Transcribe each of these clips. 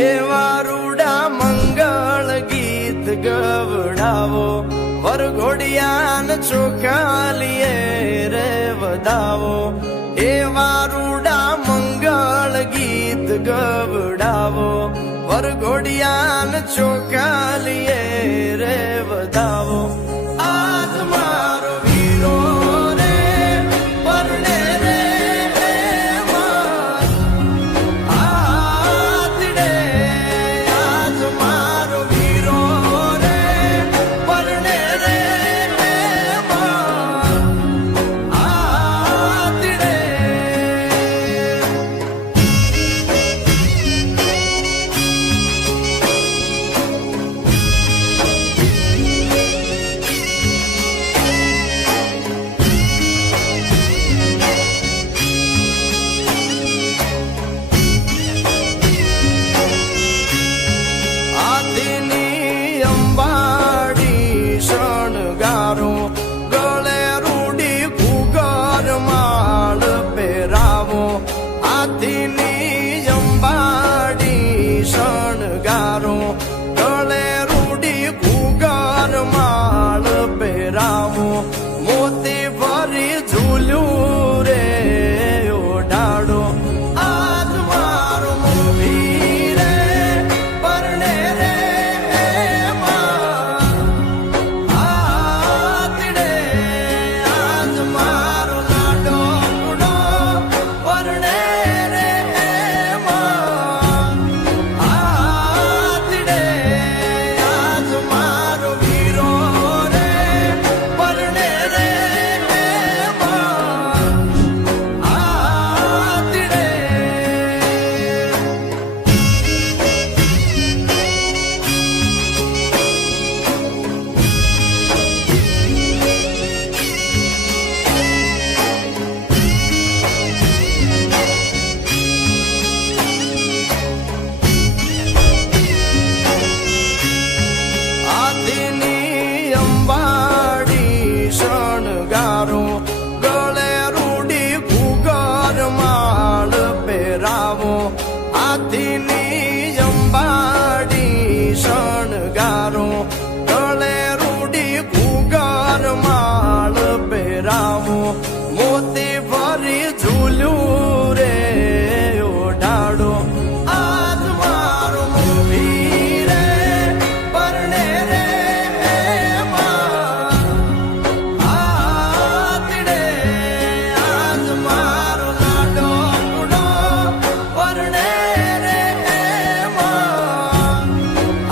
એવા રૂડા મંગળ ગીત ગવડાવો વરઘોડિયાન ચોખાલીએ રે વધાવો એવા રૂડા મંગળ ગીત ગવડાવો વરઘોડિયાન ચોખાલીએ રે વધાવો આજ મારો વીરો રે પરણે રે આતડે આજ મારો વીરો રે પરણે રે આતડે આદિની અંબાડી શણગારો ગળે રૂડી ઘૂઘર માળ પહેરાવો આદિની અંબાડી શણગારો ગળે રૂડી ઘૂઘર માળ પહેરાવો મોતી ભરી ઝૂલ્યું રે ઓઢાડો આજ મારો મોવી રે પરણે રે આતડે આજ મારો લાડો કુડો પરણે રે આતડે આજ મારો વીરો રે પરણે રે આતડે આદિની અંબાડી શણગારો ગળે રૂડી ઘૂઘર માળ પહેરાવો આદિની અંબાડી શણગારો ગળે રૂડી ઘૂઘર માળ પહેરાવો મોતી ભરી ઝૂલ્યું રે ઓઢાડો આજ મારો મોવી રે પરણે રે આતડે આજ મારો લાડો કુડો પરણે રે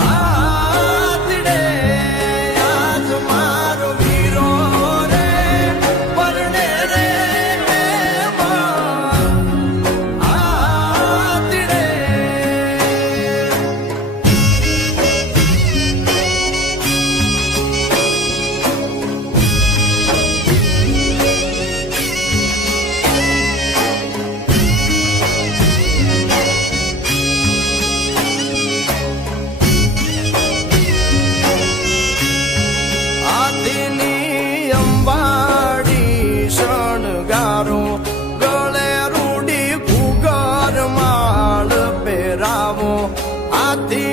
આતડે આજ મારો વીરો રે પરણે રે આતડે આદિની અંબાડી શણગારો ગળે રૂડી ઘૂઘર માળ પહેરાવો આદિ